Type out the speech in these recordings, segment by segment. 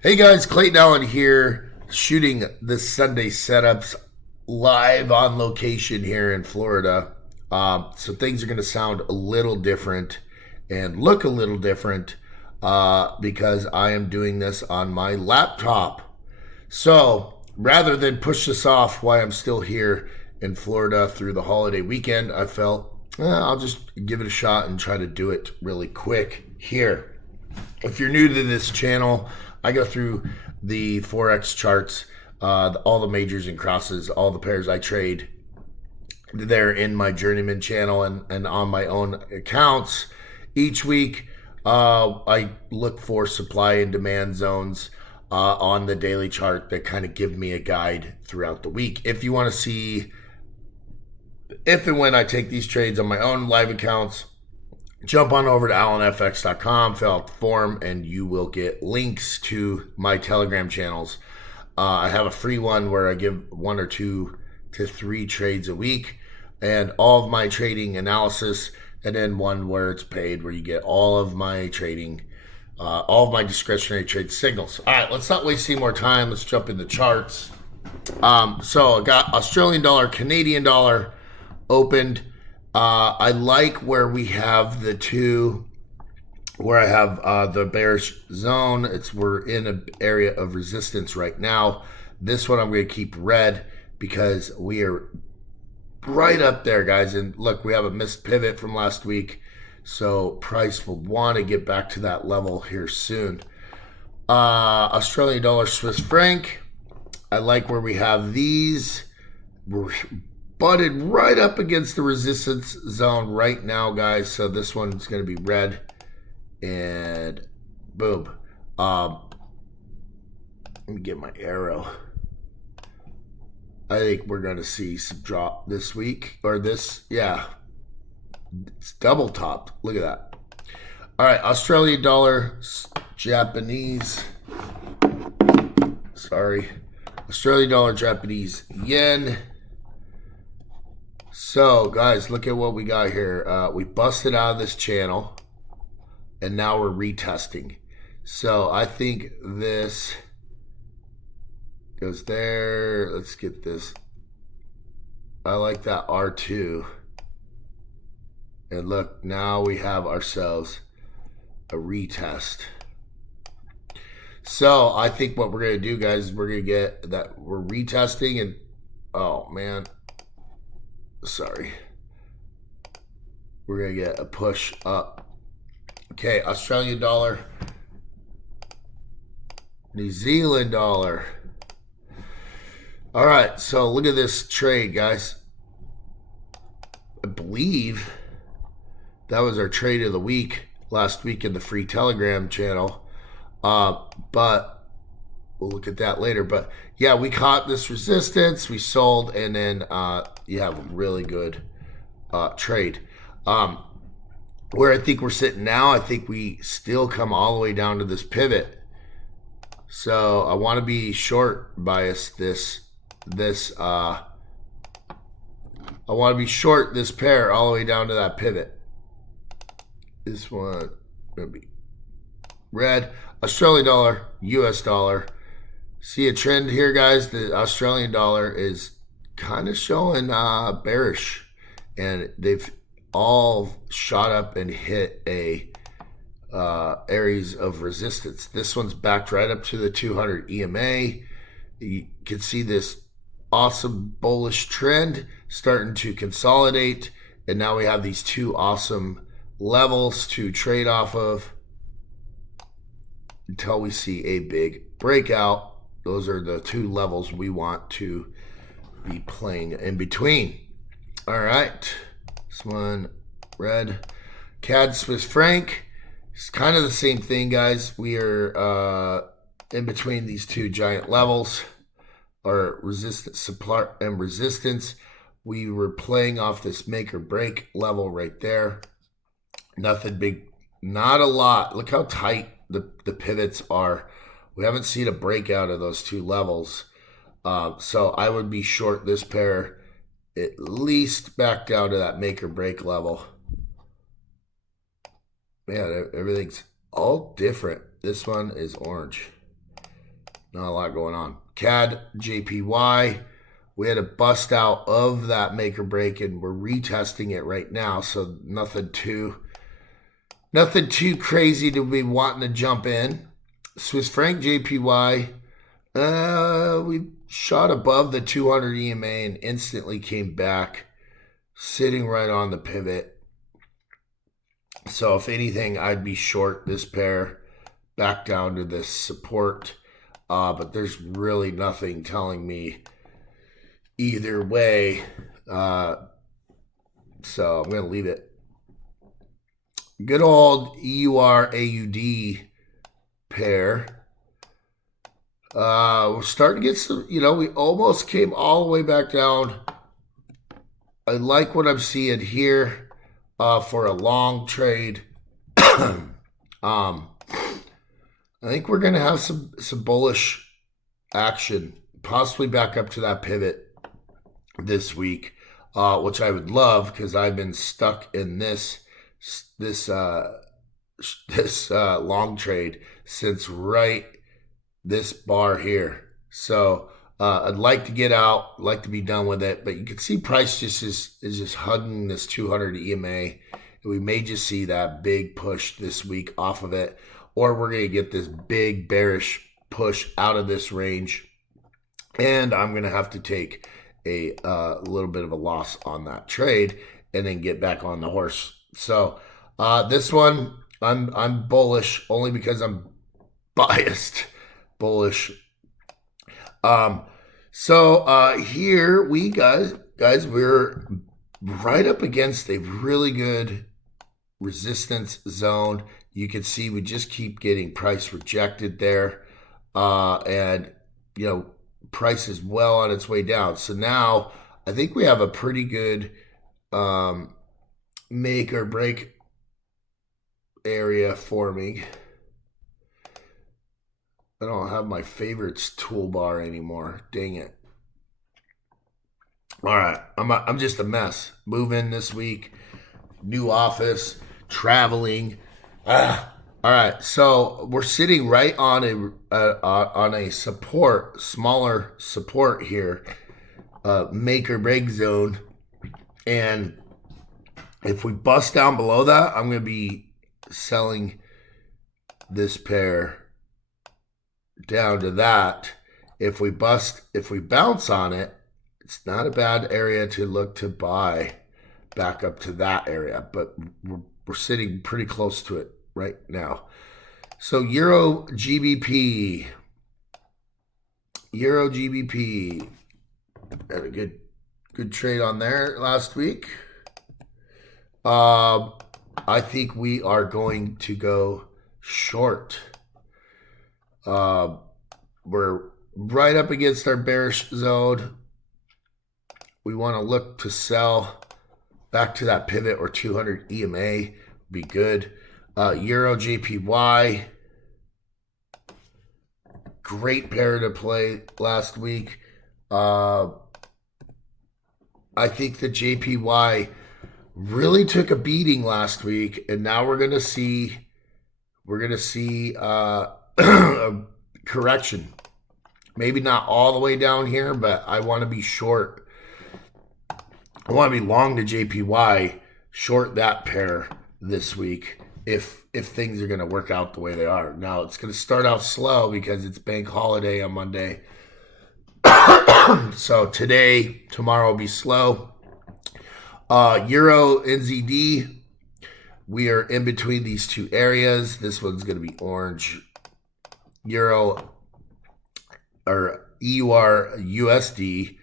Hey guys, Clayton Allen here, shooting this Sunday setups live on location here in Florida. So things are going to sound a little different and look a little different because I am doing this on my laptop. So rather than push this off while I'm still here in Florida through the holiday weekend, I felt I'll just give it a shot and try to do it really quick here. If you're new to this channel, I go through the Forex charts, all the majors and crosses, all the pairs I trade there in my Journeyman channel and on my own accounts. Each week, I look for supply and demand zones on the daily chart that kind of give me a guide throughout the week. If you want to see if and when I take these trades on my own live accounts, jump on over to allenfx.com, fill out the form, and you will get links to my Telegram channels. I have a free one where I give 1 or 2 to 3 trades a week and all of my trading analysis, and then one where it's paid, where you get all of my trading, all of my discretionary trade signals. All right, let's not waste any more time. Let's jump in the charts. So I got Australian dollar, Canadian dollar opened. I like where we have the two, where I have the bearish zone. We're in an area of resistance right now. This one I'm going to keep red because we are right up there, guys. And look, we have a missed pivot from last week, so price will want to get back to that level here soon. Australian dollar, Swiss franc. I like where we have these. We're butted right up against the resistance zone right now, guys. So this one's going to be red, and boom. Let me get my arrow. I think we're going to see some drop this week, or this, yeah. It's double topped. Look at that. All right, Australian dollar, Japanese. Sorry. Australian dollar, Japanese yen. So, guys, look at what we got here. We busted out of this channel, and now we're retesting. So, I think this goes there. Let's get this. I like that R2. And look, now we have ourselves a retest. So, I think what we're going to do, guys, is we're going to get that. We're retesting, and oh, man. Sorry. We're going to get a push up. Okay, Australian dollar. New Zealand dollar. All right, so look at this trade, guys. I believe that was our trade of the week last week in the free Telegram channel. But we'll look at that later. But yeah, we caught this resistance, we sold, and then you have a really good trade. Where I think we're sitting now, I think we still come all the way down to this pivot. So I want to be short bias I want to be short this pair all the way down to that pivot. This one gonna be red. Australian dollar, US dollar. See a trend here, guys. The Australian dollar is kind of showing bearish, and they've all shot up and hit a areas of resistance. This one's backed right up to the 200 EMA. You can see this awesome bullish trend starting to consolidate, and now we have these two awesome levels to trade off of until we see a big breakout. Those are the two levels we want to be playing in between. All right, this one red. CAD Swiss franc. It's kind of the same thing, guys. We are in between these two giant levels, or resistance, supply and resistance. We were playing off this make or break level right there. Nothing big, not a lot. Look how tight the pivots are. We haven't seen a breakout of those two levels. So I would be short this pair at least back down to that make or break level. Man, everything's all different. This one is orange. Not a lot going on. CAD JPY. We had a bust out of that make or break, and we're retesting it right now. So nothing too crazy to be wanting to jump in. Swiss franc JPY. We shot above the 200 EMA and instantly came back, sitting right on the pivot. So if anything, I'd be short this pair back down to this support. But there's really nothing telling me either way. So I'm going to leave it. Good old EUR AUD pair. We're starting to get some, we almost came all the way back down. I like what I'm seeing here for a long trade. I think we're going to have some bullish action, possibly back up to that pivot this week, which I would love because I've been stuck in this long trade since right this bar here. So I'd like to get out, like to be done with it, but you can see price is just hugging this 200 EMA, and we may just see that big push this week off of it, or we're going to get this big bearish push out of this range, and I'm going to have to take a little bit of a loss on that trade and then get back on the horse. So this one, I'm bullish only because I'm biased bullish. So here we guys, we're right up against a really good resistance zone. You can see we just keep getting price rejected there. And price is well on its way down. So now I think we have a pretty good make or break area forming. I don't have my favorites toolbar anymore. Dang it. All right. I'm just a mess. Moving this week. New office. Traveling. All right. So we're sitting right on a support, smaller support here. Make or break zone. And if we bust down below that, I'm going to be selling this pair down to that. If we bounce on it, it's not a bad area to look to buy back up to that area, but we're sitting pretty close to it right now. So Euro GBP had a good trade on there last week. I think we are going to go short. We're right up against our bearish zone. We want to look to sell back to that pivot or 200 EMA. Be good. Euro JPY. Great pair to play last week. I think the JPY really took a beating last week, and now we're gonna see a correction. Maybe not all the way down here, but I want to be short. I want to be long to JPY, short that pair this week if things are going to work out the way they are. Now, it's going to start out slow because it's bank holiday on Monday. So tomorrow will be slow. Euro NZD, we are in between these two areas. This one's going to be orange. Euro or EUR USD.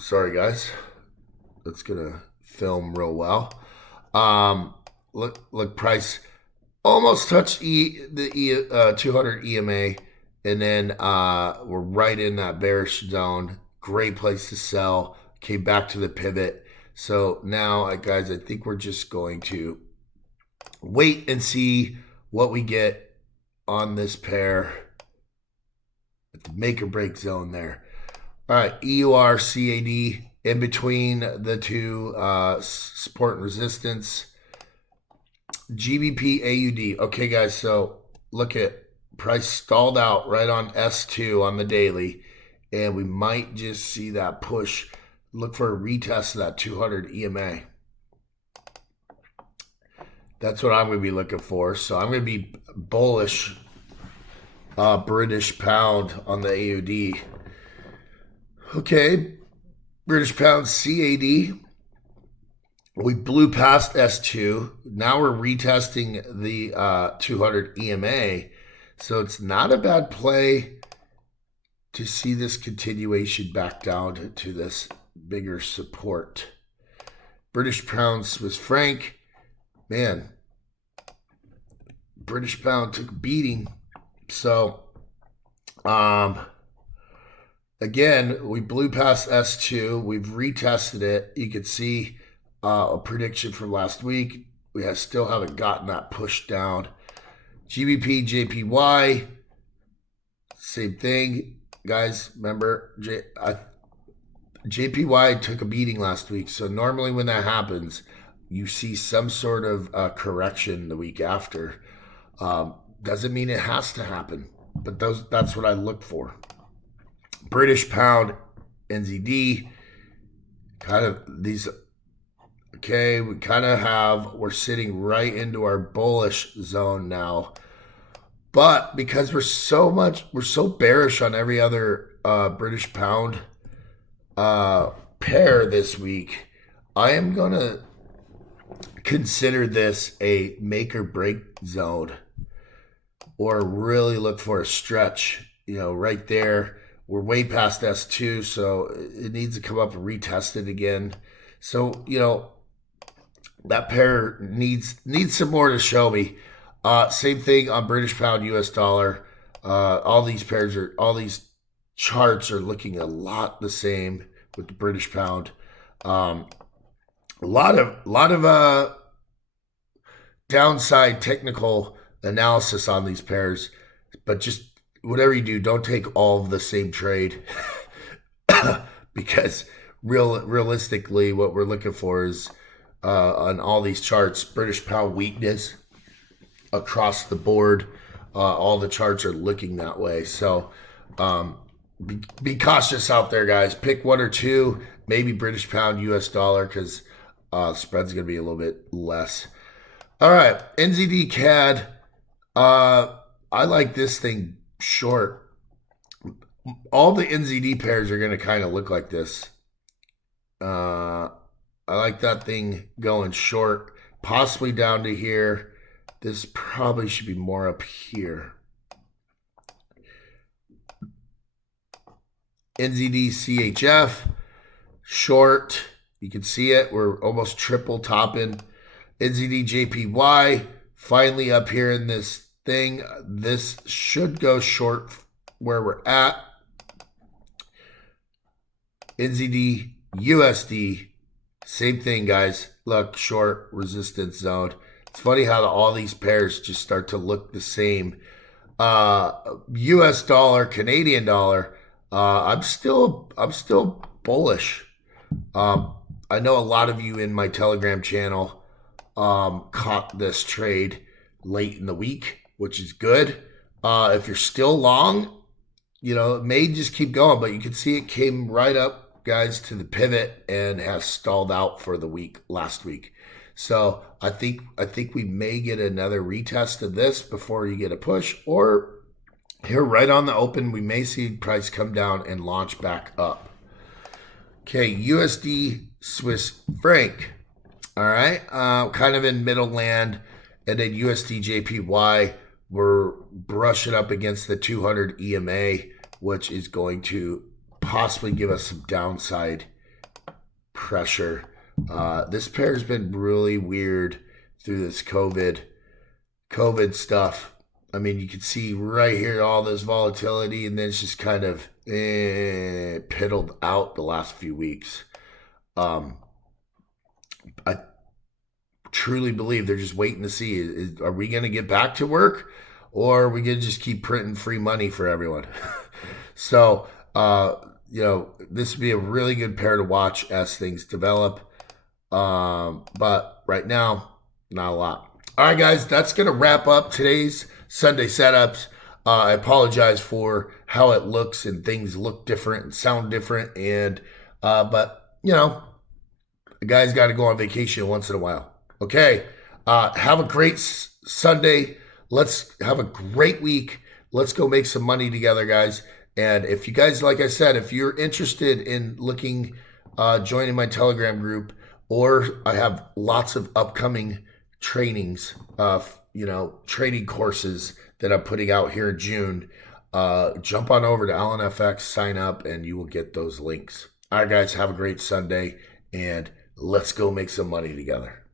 Sorry guys. That's gonna film real well. Look, price almost touched the 200 EMA, and then we're right in that bearish zone. Great place to sell. Came back to the pivot. So now, guys, I think we're just going to wait and see what we get on this pair at the make or break zone there. All right, EUR CAD in between the two support and resistance. GBP AUD. Okay, guys, so look at Price stalled out right on S2 on the daily, and we might just see that push. Look for a retest of that 200 EMA. That's what I'm going to be looking for. So I'm going to be bullish British pound on the AUD. Okay, British pound CAD. We blew past S2. Now we're retesting the 200 EMA. So it's not a bad play to see this continuation back down to this bigger support. British pound, Swiss franc. Man, British pound took a beating. So, again, we blew past S2. We've retested it. You can see a prediction from last week. We still haven't gotten that push down. GBP, JPY, same thing. Guys, remember, JPY took a beating last week. So normally when that happens, you see some sort of correction the week after. Doesn't mean it has to happen, but that's what I look for. British pound, NZD, kind of these. Okay, we're sitting right into our bullish zone now. But because we're so bearish on every other British pound pair this week, I am going to consider this a make or break zone, or really look for a stretch, right there. We're way past S2, so it needs to come up and retest it again. So, that pair needs some more to show me. Same thing on British pound, US dollar. All these charts are looking a lot the same with the British pound. A lot of downside technical analysis on these pairs, but just whatever you do, don't take all of the same trade because realistically, what we're looking for is on all these charts, British pound weakness across the board. All the charts are looking that way. So be cautious out there, guys. Pick one or two, maybe British pound, US dollar, because the spread's going to be a little bit less. All right, NZD CAD. I like this thing short. All the NZD pairs are going to kind of look like this. I like that thing going short, possibly down to here. This probably should be more up here. NZD CHF, short. You can see it. We're almost triple topping. NZD JPY, finally up here in this thing. This should go short where we're at. NZD USD, same thing, guys. Look, short resistance zone. It's funny how all these pairs just start to look the same. US dollar, Canadian dollar. I'm still bullish. I know a lot of you in my Telegram channel caught this trade late in the week, which is good. If you're still long, it may just keep going, but you can see it came right up, guys, to the pivot and has stalled out for the week last week. So I think we may get another retest of this before you get a push, or here right on the open, we may see price come down and launch back up. Okay, USD Swiss franc. All right, kind of in middle land, and then USD JPY, we're brushing up against the 200 EMA, which is going to possibly give us some downside pressure. This pair has been really weird through this COVID stuff. I mean, you can see right here all this volatility, and then it's just kind of piddled out the last few weeks. I truly believe they're just waiting to see, are we going to get back to work, or are we going to just keep printing free money for everyone? So, this would be a really good pair to watch as things develop. But right now, not a lot. All right, guys, that's going to wrap up today's Sunday setups. I apologize for how it looks and things look different and sound different. And, but, you know, the guy's got to go on vacation once in a while. Okay. Have a great Sunday. Let's have a great week. Let's go make some money together, guys. And if you guys, like I said, if you're interested in looking, joining my Telegram group, or I have lots of upcoming trainings, training courses that I'm putting out here in June, jump on over to AlanFX, sign up, and you will get those links. All right, guys, have a great Sunday, and let's go make some money together.